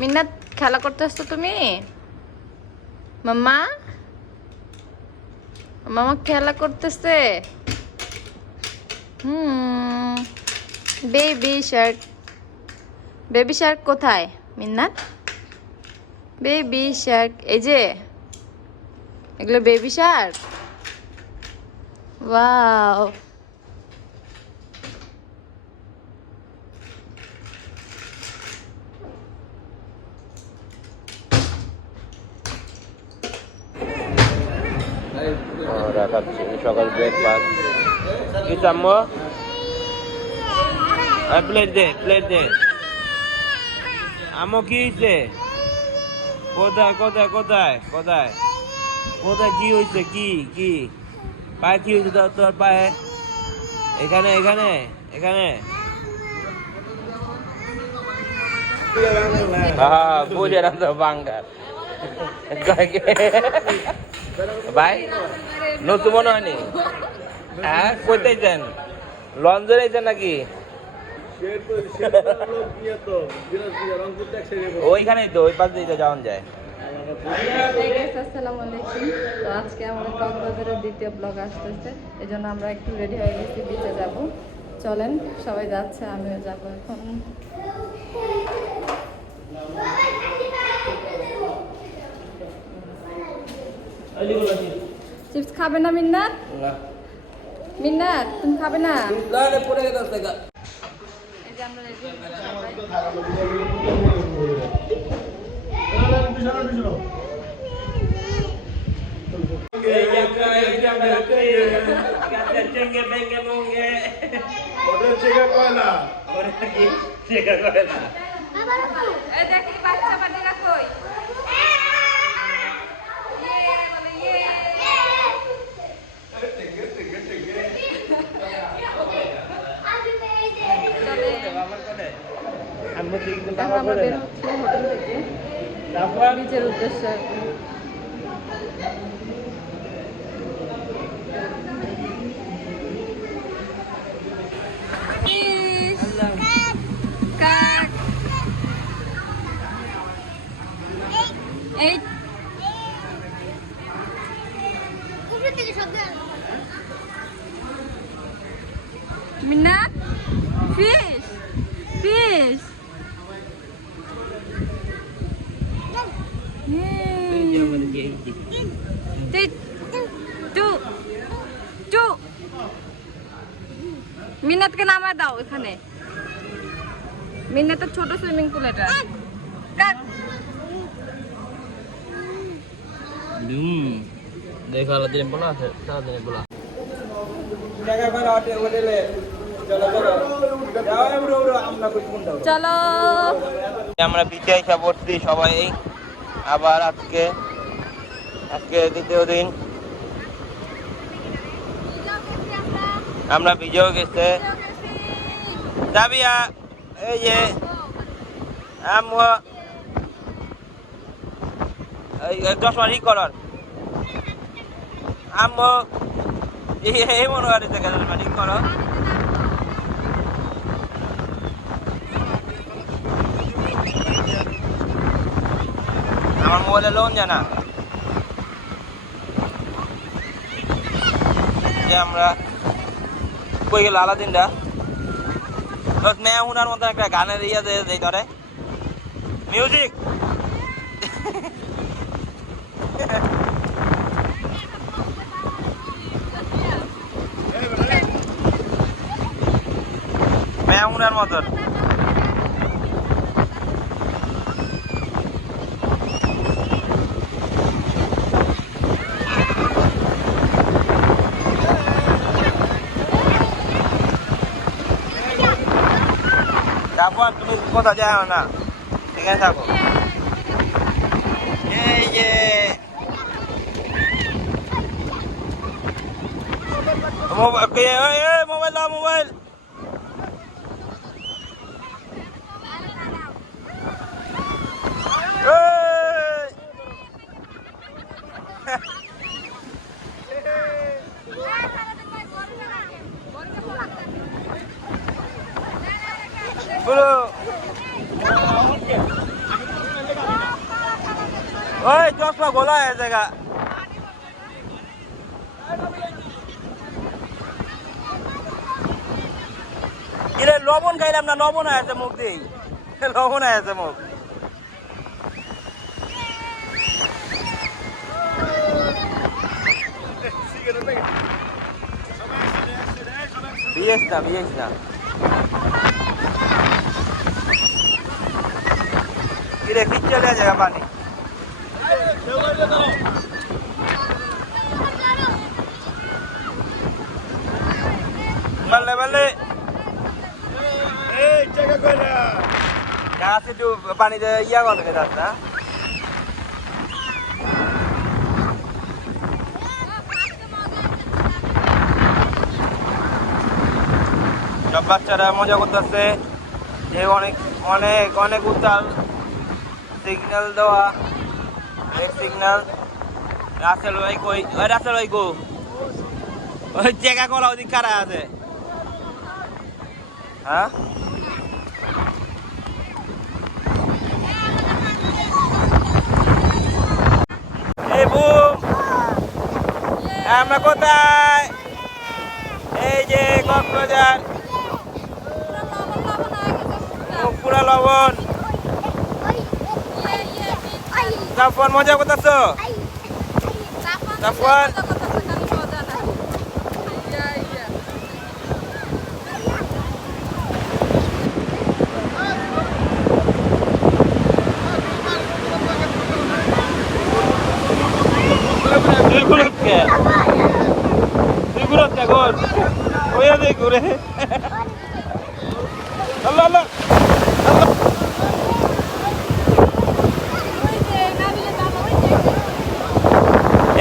মিন্নাত, খেলা করতে আসছো তুমি? মাম্মা? মামা খেলা করতেছে। হুম বেবি শার্ক বেবি শার্ক কোথায়, মিন্নাত? বেবি শার্ক এই যে। এগুলো বেবি শার্ক ওয়াও কি প্লেট দে প্লেট দে আমো কি হয়েছে কোথায় কোথায় কোথায় কোথায় কোথায় কি হয়েছে কি কি পায়ে কি হয়েছে তোর তোর পায়ে এখানে এখানে এখানে হ্যাঁ বুঝে তো বাঙ্গার ভাই নতুন মনে হয়নি হ্যাঁ কোথায় যান। লঞ্চে যাইছেন নাকি? ওইখানেই তো ওই পাশ দিয়ে তো যাওয়া যায়। আসসালামু আলাইকুম। তো আজকে আমাদের কক্সবাজারের দ্বিতীয় ব্লগ আসতেছে। এই জন্য আমরা একটু রেডি হয়ে গেছি বিচে যাব। চলেন সবাই যাচ্ছে আমিও যাব এখন। চিপস খাবে না মিন্নাত? মিন্নাত তুমি খাবে না? দেখি বাচ্চা বাচ্চারা কই ইয়ে বলে ইয়ে চলে এখন আমরা বের হচ্ছি হোটেল থেকে নিজের উদ্দেশ্যে আর কি। Fish, কাক। এই মিন্না ফিশ ফিশ মিন্নাতকে নামায় দাও এখানে মিন্নাতের ছোট সুইমিং পুল এটা কাক চলো। আমরা বিচে এসে পড়ছি সবাই। আবার আজকে আজকে দ্বিতীয় দিন। আমরা বিজয় গেছে। যাবিয়া এই যে আম্মু এই চশমা ঠিক করার। আম্মু, এই এই মনে হয় চশমা করো। আমার মোবাইলে লোন জানা যে আমরা কই গেল আলাদিনটা? মেয়ে উনার মতো একটা গানের ইয়ে দিয়ে ধরে। মিউজিক মেয়ে উনার মতন তারপর তুমি কোথাও যাও না এখানে থাকো এই যে মোবাইল মোবাইল দাও মোবাইল এই! বলো ওই চশমা গোলা হয়ে জায়গা। কিরে লবণ খাইলাম না, লবণ আছে মুখ দিই লবণ আছে মুখ। বিয়েস না বিয়েস না। কিরে কি চলে জায়গা পানি বললে বললে यहाँ से जो पानी दे या कौन के साथ ना সব বাচ্চারা মজা করতেছে যে অনেক অনেক অনেক উত্তাল সিগন্যাল দেওয়া। রেড সিগন্যাল রাসেল ভাই কই? ওই রাসেল ভাই গো ওই জায়গা কলা ওদিক কারা আছে। হ্যাঁ? আমরা কোথায়? এই যে কক্সবাজার পুরা লবণ। তারপর মজা করতেছো Safwan. তুই ঘুরত কে তুই ঘুরত কে ঘর ওই দে ঘুরে আল্লাহ আল্লাহ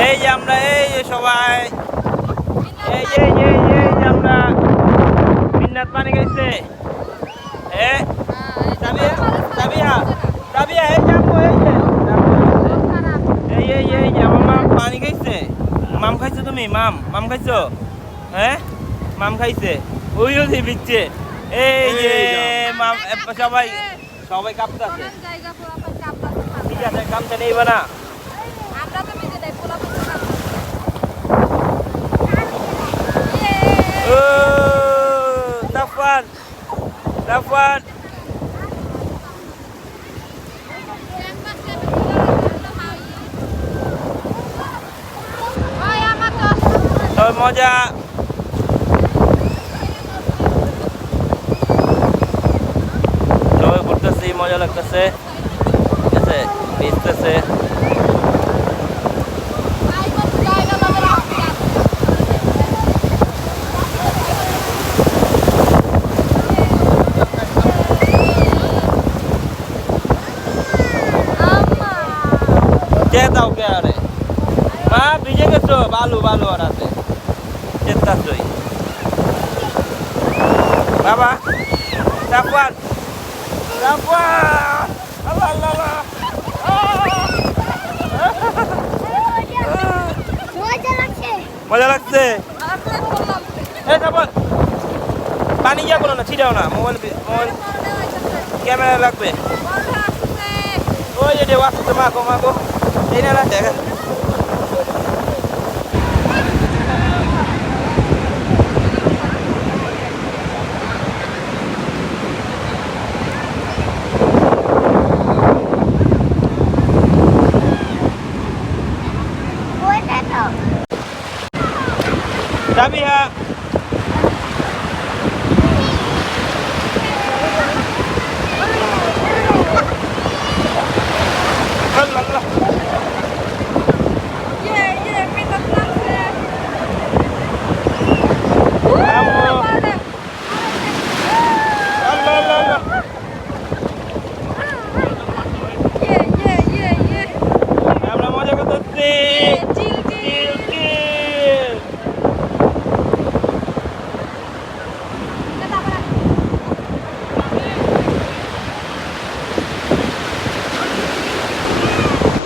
এই যে আমরা এই যে সবাই এই যে এই যে এই যে এই যে আমরা মিন্নাত পানি খাইছে এ সাবিয়া সাবিয়া সাবিয়া এই যাব এই যে। এই এই এই যে আমার মাম পানি খাইছে। মাম খাইছো তুমি? মাম মাম খাইছো? হ্যাঁ মাম খাইছে। ওই ওই বিচ্ছে। এই যে মাম সবাই সবাই কাঁপতাছে। ঠিক আছে কামটা নেইবা না। আমরা তো মেজে দেয় পোলা পোলা Oh. ওই মজা ঘুরতেছে মজা লাগতেছে ঠিক আছে ভিজতেছে দাও কে আরে? মা ভিজে গেছো? বালু বালু আর আছে। চেত্তাছই বাবা সাফওয়ান সাফওয়ান আল্লাহ আল্লাহ মজা লাগছে? এ সাফওয়ান পানি গিয়া বলো না, ছিটাও না। মোবাইল মোবাইল ক্যামেরা লাগবে। ওই যে ওয়াসতে মাগো মাগো এই না দেখা Sabiha. Allah Allah. Vamos. Allah Allah Allah. আমরা মজা করতেছি চিল চিল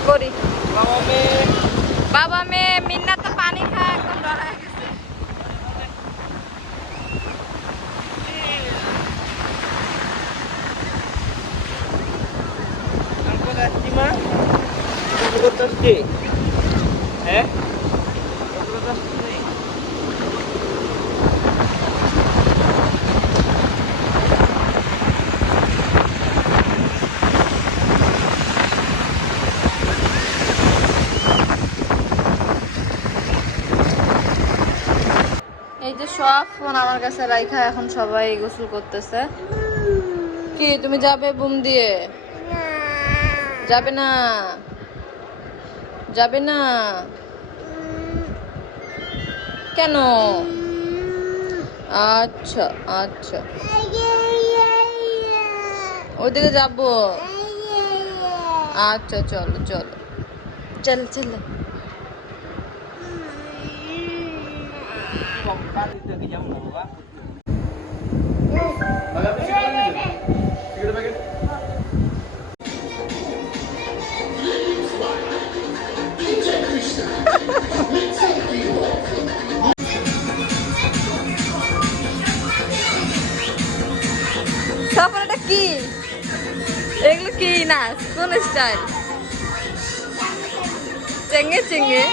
করি বাবা মেয়ে বাবা মেয়ে মিন্না তো পানি খায় একদম ডরায় গেছে Angkot Astima. গোসল করতে আসছি হ্যাঁ গোসল করতে আসছি তুমি? এই যে সব আমার কাছে রাইখা, এখন সবাই গোসল করতেছে। কি, তুমি যাবে বুম দিয়ে? যাবে না। যাবে না। কেন? আচ্ছা আচ্ছা। ওইদিকে যাব। আচ্ছা চলো চলো। চল চল বাড়িতে থেকে যাব না বাবা তারপর এটা কি এগুলো কি নাচ কোন স্টাইল চেঙ্গে চেঙ্গে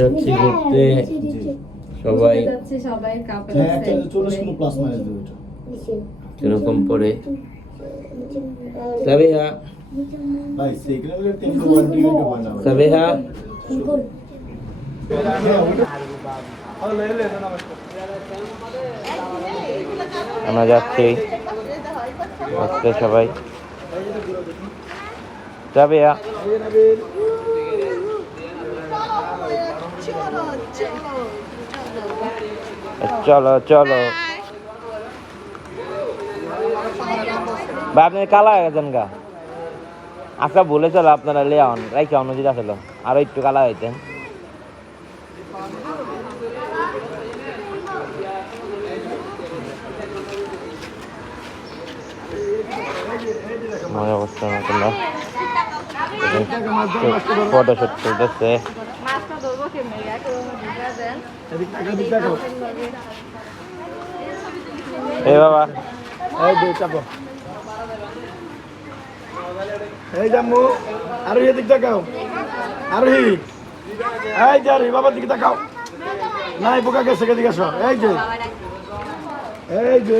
যাচ্ছি ঘুরতে। সবাই যাচ্ছি সবাই কাপড় হ্যাঁ একটা চল্লিশ কিলো প্লাস মাইনাস দেবো এটা এরকম পরে সাবিহা ভাই সেই কিলোমিটার তিনশো ওয়ান টিকিট হয় না ভাই। সাবিহা আমরা যাচ্ছি আজকে সবাই সাবিহা চলো চলো ভাই আপনি কালা হয়ে গেছেন গা আজকে বলে চলো আপনারা লে আন রাইকে অন্য ছিল আরও একটু কালা হইতেন ঢুকা দেন এ বাবা। এই দে চাপো। এই জাম্মু, আরও এদিক তাকাও আরোহি এই। যে আরোহি বাবার দিকে তাকাও নাই, বোকা গেছে, এদিকে আসো এই যে। এই যে।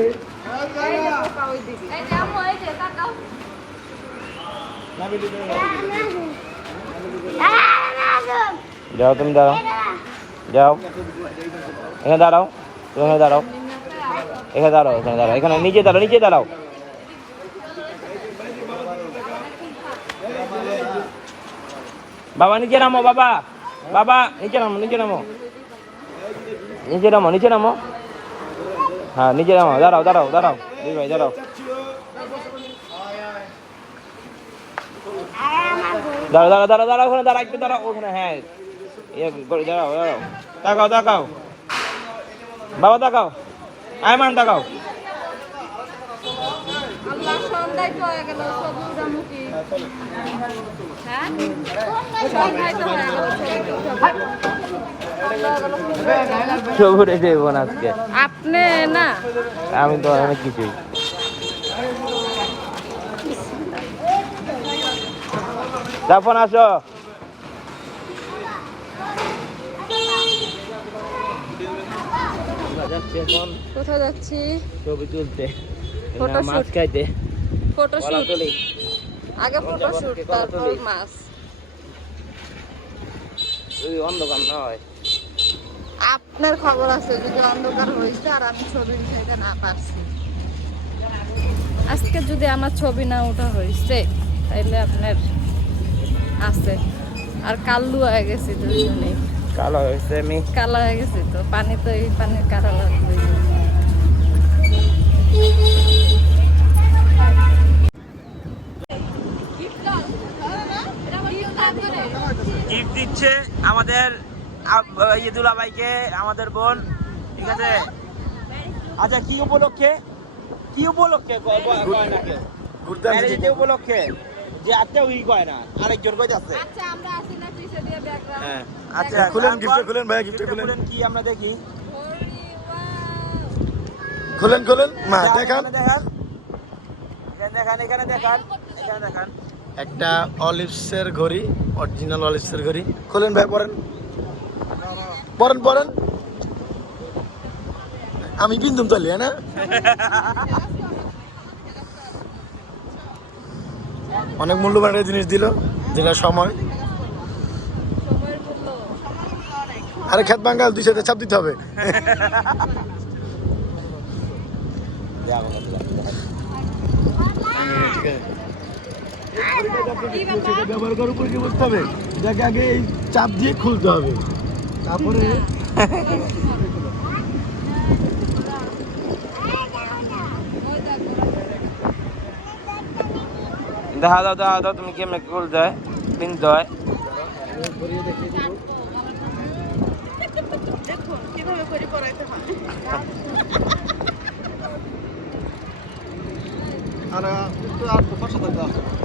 যাও তুমি দাঁড়াও। যাও। এখানে দাঁড়াও। তুমি দাঁড়াও। এখানে দাঁড়াও এখানে দাঁড়াও। এখানে নিচে দাঁড়াও নিচে দাঁড়াও। বাবা, নিচে নামো, বাবা। বাবা, নিচে নামো নিচে নামো। নিচে নামো নিচে নামো। হ্যাঁ নিচে নামো। দাঁড়াও দাঁড়াও দাঁড়াও। দুই ভাই, দাঁড়াও। দাঁড়াও দাঁড়াও দাঁড়াও দাঁড়াও ওখানে, দাঁড়াও, একটু দাঁড়াও, ওখানে হ্যাঁ। ইয়ে দাঁড়াও দাঁড়াও। তাকাও তাকাও। বাবা, তাকাও। আয়মান, তাকাও। আল্লাহ সন্ধ্যায় হয়ে গেল ছবি না আজকে। আপনি না? আমি তো অনেক কিছুই। তারপর আসো। কোথায় যাচ্ছি? ছবি তুলতে. না, মাছ খাইতে। ফটোশুট আগে কোনটা ফটোশুট তারপর মাছ। যদি অন্ধকার না হয়। আপনার খবর আছে যদি অন্ধকার হয়েছে আর আমি ছবি উঠাইতে না পারছি। আজকে যদি আমার ছবি না ওঠা হয়েছে তাইলে আপনার আছে। আর কাল্লু হয়ে গেছে দুজনে কালো হয়েছে আমি কালা হয়ে গেছে তো পানি তো এই পানির কালা লাগবে গিফট দিচ্ছে আমাদের ইয়ে ভাইকে আমাদের বোন ঠিক আছে? আচ্ছা কি উপলক্ষে? কি উপলক্ষে? গয়নাকে? উপলক্ষে? যে আত্মীয় ই কয় না? আরেকজন কই যাচ্ছে আচ্ছা আমরা আসি না পিছে দিয়ে ব্যাকগ্রাউন্ড হ্যাঁ। আচ্ছা খুলেন, gift খুলেন gift gift খুলেন। কি আমরা দেখি? খুলেন খুলেন। মা দেখান, দেখান দেখান। এখানে দেখান। এখানে দেখান এখানে দেখান। একটা অলিভসের ঘড়ি অরিজিনাল অলিভসের ঘড়ি। খুলেন ভাই পরেন পরেন পরেন আমি বিন্দুম তাহলে হ্যাঁ না? অনেক মূল্যবান একটা জিনিস দিল যেটা সময়। আরে খেত বাঙ্গাল, দুই সাথে চাপ দিতে হবে। ব্যবহার করার উপর কি বুঝতে হবে? এটাকে আগে এই চাপ দিয়ে খুলতে হবে। তারপরে দেখা দাও দেখা দাও তুমি কেমনে কুল যায় কিনতে হয়। লাইট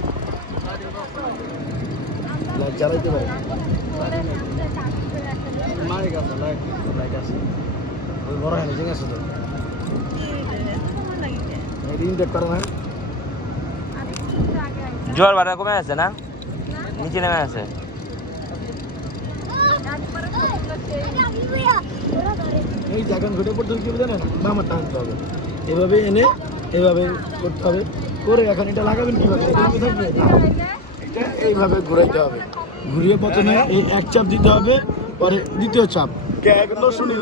জ্বালাইতে পারে মাইক আছে লাইট লাইট আছে। ওই বড় হ্যাঁ ঠিক আছে তো। ইনটেক করে না জোয়ার ভাড়া কমে আছে না? নিচে নেমে আছে। এই জায়গা ঘটে পড়তে কি জানেন? বামা টানতে হবে। এভাবে এনে এভাবে করতে হবে। করে এখন এটা লাগাবেন কীভাবে? থাকবে? না। এইভাবে ঘুরাইতে হবে। ঘুরিয়ে প্রথমে এই এক চাপ দিতে হবে পরে দ্বিতীয় চাপ। শুনি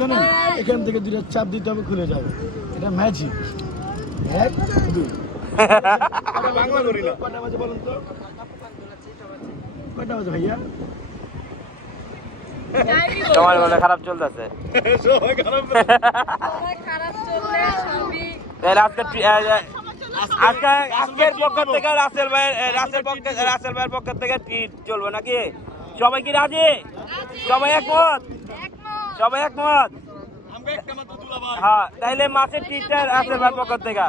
জানেন? এখান থেকে দুটো চাপ দিতে হবে খুলে যাবে। এটা ম্যাজিক এক দুই। কটা বাজে বলুন তো? কটা বাজে ভাইয়া? তোমার বলে খারাপ চলতেছে। সময় খারাপ তাহলে আজকে আজকের পক্ষ থেকে রাসেল ভাই রাসেল পক্ষ রাসেল ভাইয়ের পক্ষ থেকে ট্রিট চলবে নাকি? সবাই কি রাজি? সবাই একমত? সবাই একমত? হ্যাঁ তাইলে মাছের ট্রিটটা রাসেল ভাইয়ের পক্ষ থেকে।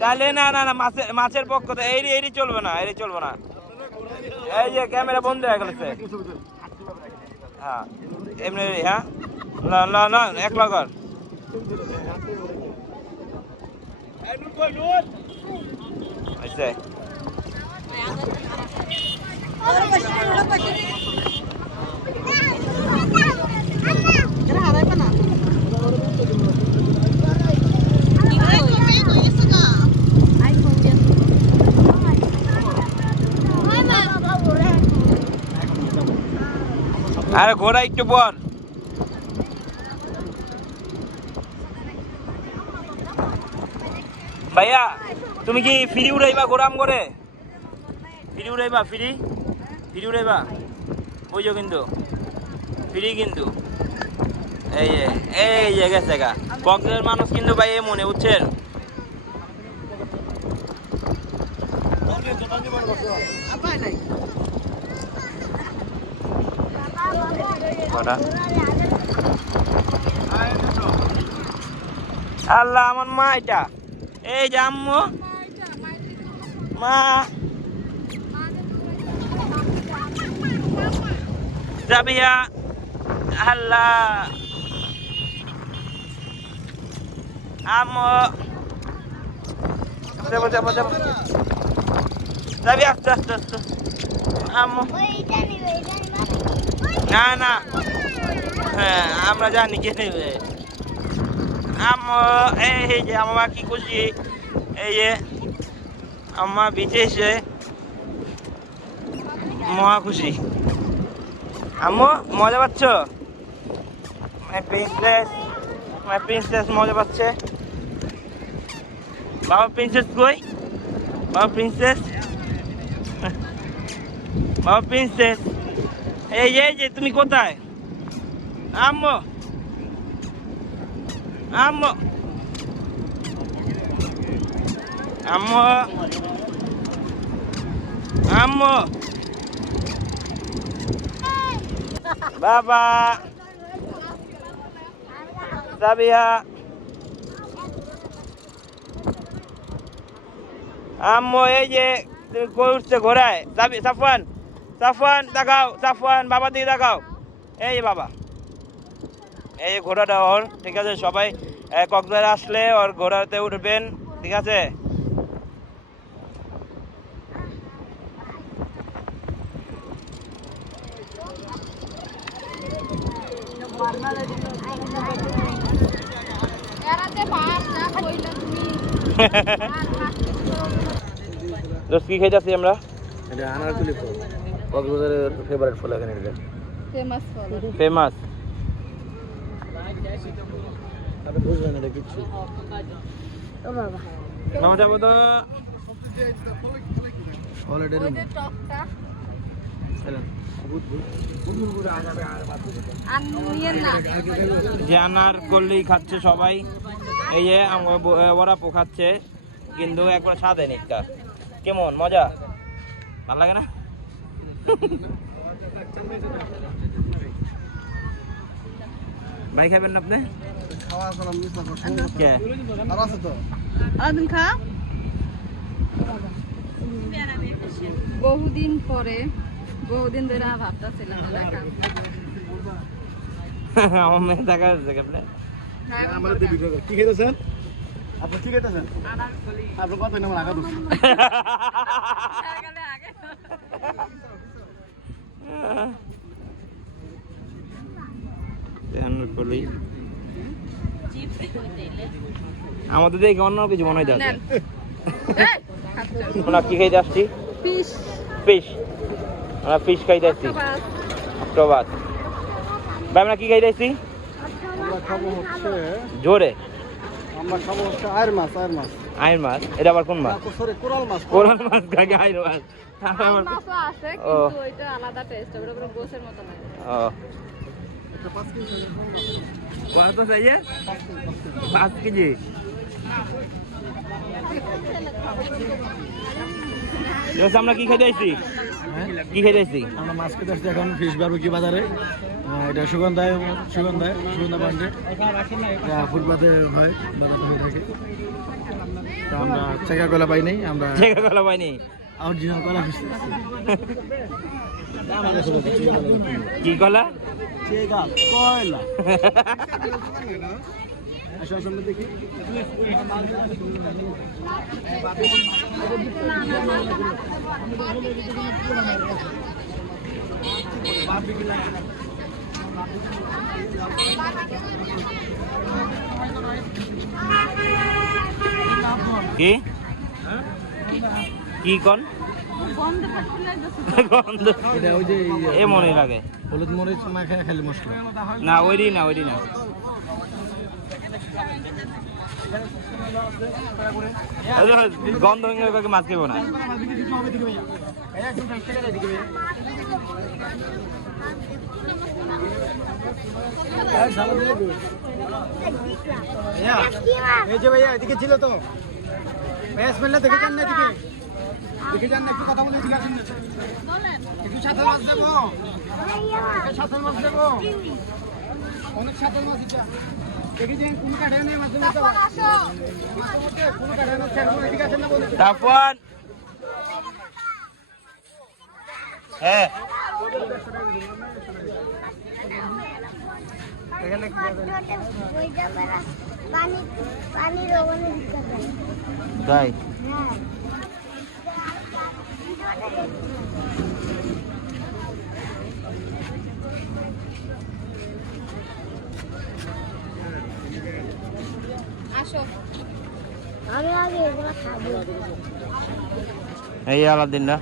তাহলে না না না মাছের মাছের পক্ষ থেকে এই এই চলবে না এই চলবে না। এই যে ক্যামেরা বন্ধ হয়ে গেছে। হ্যাঁ এমনি হ্যাঁ? না না না এক লগর আচ্ছা আরে ঘোড়া একটু পর ভাইয়া তুমি কি ফ্রি উড়াইবা গোরাম করে ফ্রি উড়াইবা, ফ্রি? ফ্রি উড়াইবা? বুঝো কিন্তু। ফ্রি কিন্তু। এই এই যে গেছে গা। বক্সের মানুষ কিন্তু ভাই এ মনে বুঝছেন আল্লাহ, আমার মা এটা। এই যে আম্মু। মা। রাবিয়া আল্লাহ আম্মু যাব যাব যাব। যাবি আস্তে আস্তে আস্তে। আম্মু না না। হ্যাঁ আমরা জানি কে নেবে। আম্মু এই যে আম্মা কি খুশি? এই যে আম্মা বিচে মহা খুশি। আম্মু, মজা পাচ্ছ? প্রিন্সেস মাই প্রিন্সেস মজা পাচ্ছে। বাবা প্রিন্সেস কই? বাবা প্রিন্সেস বাবা প্রিন্সেস এই এই যে, তুমি কোথায়? আম্মু আম্মু। আম্মু। আম্মু। বাবা। সাবিয়া আম্মু, এই যে তুমি উঠছে ঘোড়ায়? যাবি সাফওয়ান সাফওয়ান দেখাও সাফওয়ান বাবা দিকে দেখাও এই বাবা। এই ঘোড়াটা ওর, ঠিক আছে, সবাই কক্সবাজার আসলে ওর ঘোড়াতে উঠবেন, ঠিক আছে? দোস্ত কি খাইতেছি আমরা? এটা আনারকুলি ফল। কক্সবাজারের ফেভারিট ফল এখানে এটা। ফেমাস ফল। ফেমাস আপনি বুঝবেন এটা কিচ্ছু। মামা যাব তো ফল এটা ওই যে টকটা জানার করলেই খাচ্ছে সবাই। এই যে ওরা পোখাচ্ছে কিন্তু একবার স্বাদে নিকা কেমন? মজা? ভালো লাগে না? ভাই খাবেন না আপনি? বহুদিন পরে বহুদিন ধরে ভাবতেছিলাম দেখা আমার মেয়ে দেখা যাচ্ছে কেমনে? আমার দিবি কি খেতেছেন? আপনি কি খেতেছেন? আপনি কত নাম লাগা দোষ আমাদের দেখে অন্য কিছু মনে হয় যাচ্ছে কি আসছি? ফিশ। ফিশ। আমরা ফিশ খাইতে আসছি ভাই আমরা কি খাইতে আসছি আমরা খাব হচ্ছে জোরে আমরা খাব হচ্ছে আয়ের মাছ আয়ের মাছ। মাছ? এটা আবার কোন মাছ? সরি কোরাল মাছ কোরাল মাছ মাছও আছে ও। কিন্তু ওইটা আলাদা টেস্ট ওটা পুরো গোছের মতো লাগে ও। কত চাইছে? পাঁচ কেজি। এবার আমরা কি খাইতে কি খাইতে আসছি আমরা মাছ খেতে আসছি এখন ফিশ বারবিকি বাজারে। এটা সুগন্ধায় সুগন্ধায় সুগন্ধা বান্ডে এটা ফুটপাতে হয় বাজারে হয়ে থাকে। আমরা চেকা কলা পাই নাই আমরা জায়গা গলা পাইনি অরিজিনাল কলা ফিশ কি কলা? চেকা কয়লা। কি? কি কন? ওই এ মনে লাগে। হলুদ মরিচ মাখায় খালি মশলা। না ওইডি না না। ওই যে গন্ধ কাউকে মাছ খেবো না এই যে ভাইয়া, এদিকে ছিল তো। ভাইয়া স্মেলটা দেখে যান না এদিকে। দেখে যান না, একটু কথা বলে এদিকে আসুন। একটু সাঁতার মাছ দেবো। সাঁতার মাছ দেবো। অনেক সাঁতার মাছ দেখে যান কোন কাঠে নিয়ে মাছ দেবো কোন কাঠে নিয়ে ছেড়ে দেবো, এদিকে আসেন না বলে তারপর হ্যাঁ তাই হ্যাঁ আসো আমি আগে এগুলো খাব এই আলাদিনটা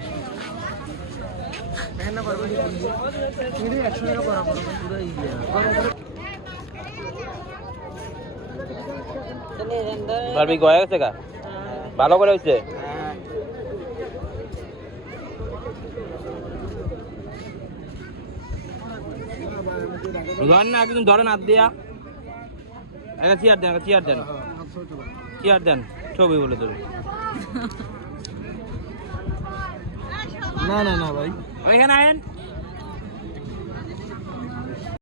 বারবি গয়া গেছে গা? ভালো করে হয়েছে ধরেন না একদম ধরেন হাত দিয়া। একটা চেয়ার দেন একটা চেয়ার দেন। চেয়ার দেন? ছবি বলে দেবো। না না না ভাই। ওইখানে আয়েন।